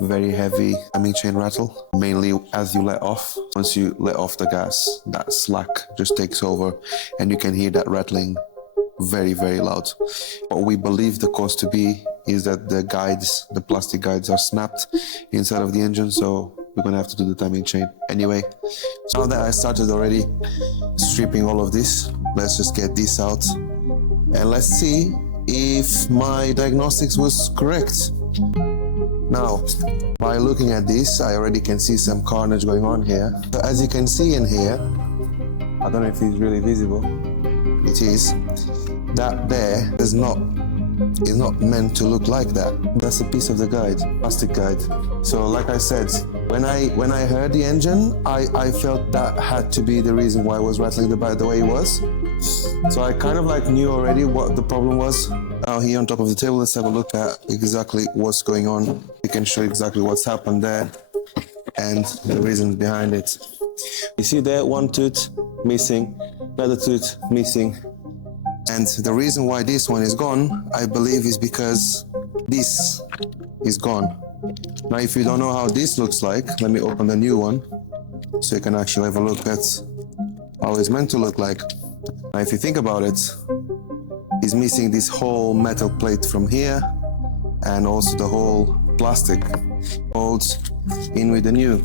very heavy timing chain rattle, mainly as you let off. Once you let off the gas, that slack just takes over and you can hear that rattling very, very loud. What we believe the cause to be is that the guides, the plastic guides, are snapped inside of the engine, so we're gonna have to do the timing chain. Anyway, so now that I started already stripping all of this, let's just get this out and let's see if my diagnostics was correct. Now, by looking at this, I already can see some carnage going on here. So as you can see in here, I don't know if it's really visible, it is, that there is not meant to look like that. That's a piece of the guide, plastic guide. So like I said, when I heard the engine, I felt that had to be the reason why it was rattling the way it was. So I kind of like knew already what the problem was. Now here on top of the table, let's have a look at exactly what's going on. We can show exactly what's happened there and the reasons behind it. You see there, one tooth missing, another tooth missing. And the reason why this one is gone, I believe, is because this is gone. Now, if you don't know how this looks like, let me open the new one so you can actually have a look at how it's meant to look like. Now, if you think about it, it's missing this whole metal plate from here and also the whole plastic holds in with the new.